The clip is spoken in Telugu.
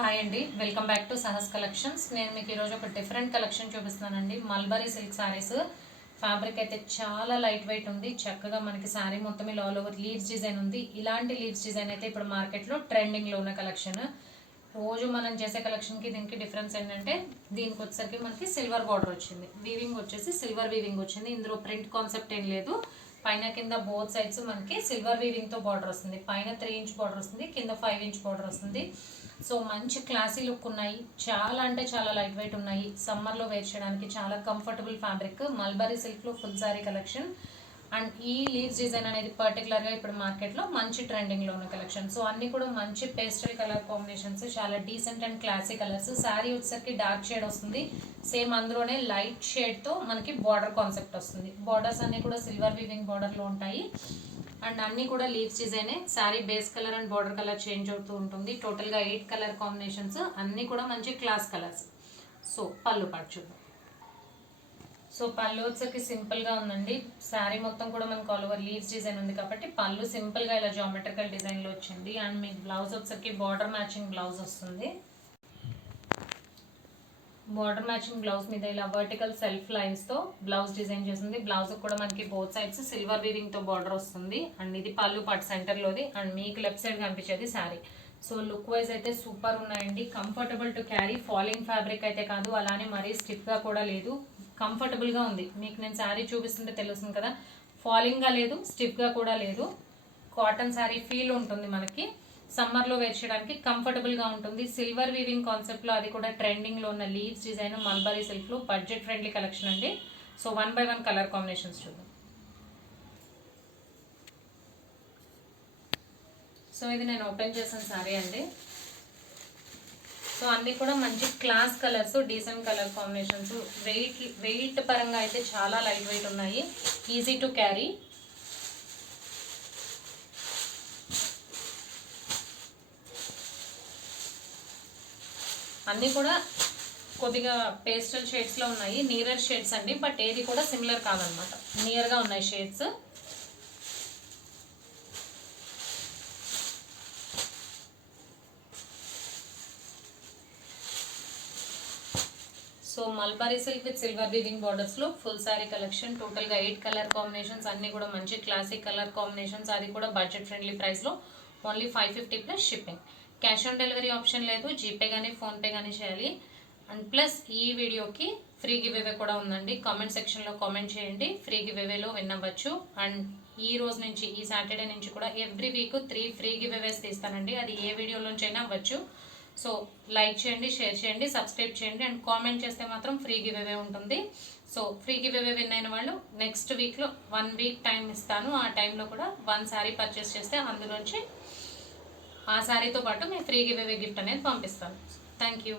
హాయ్ అండి, welcome back to Sahas collections. నేను మీకు ఈరోజు ఒక డిఫరెంట్ కలెక్షన్ చూపిస్తున్నానండి. Mulberry silk saris. ఫ్యాబ్రిక్ అయితే చాలా లైట్ వెయిట్ ఉంది. చక్కగా మనకి శారీ మొత్తం ఇలా ఆల్ ఓవర్ లీవ్స్ డిజైన్ ఉంది. ఇలాంటి లీవ్స్ డిజైన్ అయితే ఇప్పుడు మార్కెట్లో ట్రెండింగ్లో ఉన్న కలెక్షన్. రోజు మనం చేసే కలెక్షన్కి దీనికి డిఫరెన్స్ ఏంటంటే దీనికి వచ్చేసరికి మనకి సిల్వర్ బార్డర్ వచ్చింది. వీవింగ్ వచ్చేసి సిల్వర్ వీవింగ్ వచ్చింది. ఇందులో ప్రింట్ కాన్సెప్ట్ ఏం లేదు. పైన కింద బోత్ సైడ్స్ మనకి సిల్వర్ వీవింగ్తో బార్డర్ వస్తుంది. పైన 3 ఇంచ్ బార్డర్ వస్తుంది, కింద 5 ఇంచ్ బార్డర్ వస్తుంది. సో మంచి క్లాసీ లుక్ ఉన్నాయి. చాలా అంటే చాలా లైట్ వెయిట్ ఉన్నాయి. సమ్మర్లో వేర్ చేయడానికి చాలా కంఫర్టబుల్ ఫ్యాబ్రిక్. మల్బరీ సిల్క్లో ఫుల్ శారీ కలెక్షన్. అండ్ ఈ లీవ్స్ డిజైన్ అనేది పర్టికులర్గా ఇప్పుడు మార్కెట్లో మంచి ట్రెండింగ్లో ఉన్న కలెక్షన్. సో అన్నీ కూడా మంచి పేస్టల్ కలర్ కాంబినేషన్స్, చాలా decent and classy colours. Sari వచ్చేసరికి డార్క్ షేడ్ వస్తుంది. సేమ్ అందులోనే లైట్ షేడ్తో మనకి బార్డర్ కాన్సెప్ట్ వస్తుంది. బార్డర్స్ అన్నీ కూడా సిల్వర్ వీవింగ్ బార్డర్లో ఉంటాయి. అండ్ అన్నీ కూడా లీవ్స్ డిజైనే. Saree base colour and border colour change అవుతూ ఉంటుంది. టోటల్గా 8 కలర్ కాంబినేషన్స్, అన్నీ కూడా మంచి క్లాస్ కలర్స్. సో పళ్ళు పాటు చూద్దాం. సో పళ్ళు వచ్చేసరికి సింపుల్గా ఉందండి. శారీ మొత్తం కూడా మనకు ఆల్ ఓవర్ లీవ్స్ డిజైన్ ఉంది కాబట్టి పళ్ళు సింపుల్గా ఇలా జామెట్రికల్ డిజైన్లో వచ్చింది. అండ్ మీకు బ్లౌజ్ వచ్చేసరికి బార్డర్ మ్యాచింగ్ బ్లౌజ్ వస్తుంది. బార్డర్ మ్యాచింగ్ బ్లౌజ్ మీద ఇలా వర్టికల్ సెల్ఫ్ లైన్స్తో బ్లౌజ్ డిజైన్ చేసింది. బ్లౌజ్ కూడా మనకి బోత్ సైడ్స్ సిల్వర్ వీవింగ్తో బార్డర్ వస్తుంది. అండ్ ఇది పళ్ళు పాటు సెంటర్లోది. అండ్ మీకు లెఫ్ట్ సైడ్ కనిపించేది శారీ. సో లుక్ వైజ్ అయితే సూపర్ ఉన్నాయండి. Comfortable to carry. Falling fabric అయితే కాదు, అలానే మరీ స్టిఫ్గా కూడా లేదు. కంఫర్టబుల్గా ఉంది. మీకు నేను శారీ చూపిస్తుంటే తెలుస్తుంది కదా, ఫాలింగ్గా లేదు, స్టిఫ్గా కూడా లేదు. కాటన్ శారీ ఫీల్ ఉంటుంది మనకి. సమ్మర్లో వేర్ చేయడానికి కంఫర్టబుల్గా ఉంటుంది. సిల్వర్ వీవింగ్ కాన్సెప్ట్లో, అది కూడా ట్రెండింగ్లో ఉన్న లీవ్స్ డిజైన్ మల్బరీ సిల్క్లో బడ్జెట్ ఫ్రెండ్లీ కలెక్షన్ అండి. సో 1 by 1 కలర్ కాంబినేషన్స్ చూద్దాం. సో ఇది నేను ఓపెన్ చేసిన శారీ అండి. సో అన్నీ కూడా మంచి class colours, decent colour combinations. Weight పరంగా అయితే చాలా లైట్ వెయిట్ ఉన్నాయి. Easy to carry. అన్నీ కూడా కొద్దిగా పేస్టల్ షేడ్స్లో ఉన్నాయి. నియరర్ షేడ్స్ అండి, బట్ ఏది కూడా సిమిలర్ కాదనమాట. నియర్గా ఉన్నాయి shades. So mulberry silk with silver weaving బార్డర్స్లో ఫుల్ శారీ కలెక్షన్. టోటల్గా 8 కలర్ కాంబినేషన్స్, అన్నీ కూడా మంచి క్లాసిక్ కలర్ కాంబినేషన్స్. అది కూడా బడ్జెట్ ఫ్రెండ్లీ ప్రైస్లో. Only 550 plus shipping. Cash on delivery option లేదు. జీపే కానీ ఫోన్పే కానీ చేయాలి. అండ్ ప్లస్ ఈ వీడియోకి ఫ్రీ గివ్అవే కూడా ఉందండి. కామెంట్ సెక్షన్లో కామెంట్ చేయండి. ఫ్రీ గివ్అవేలో విన్ అవ్వచ్చు. అండ్ ఈ రోజు నుంచి, ఈ సాటర్డే నుంచి కూడా ఎవ్రీ వీక్ 3 ఫ్రీ గివ్అవేస్ తీస్తానండి. అది ఏ వీడియోలోంచైనా అవ్వచ్చు. సో లైక్ చేయండి, షేర్ చేయండి, సబ్స్క్రైబ్ చేయండి. అండ్ కామెంట్ చేస్తే మాత్రం ఫ్రీ గివ్అవే ఉంటుంది. సో ఫ్రీ గివ్అవే విన్ అయిన వాళ్ళు నెక్స్ట్ వీక్లో 1 వీక్ టైం ఇస్తాను. ఆ టైంలో కూడా 1 శారీ పర్చేస్ చేస్తే అందులోంచి ఆ శారీతో పాటు మేము ఫ్రీ గివ్అవే గిఫ్ట్ అనేది పంపిస్తాను. Thank you.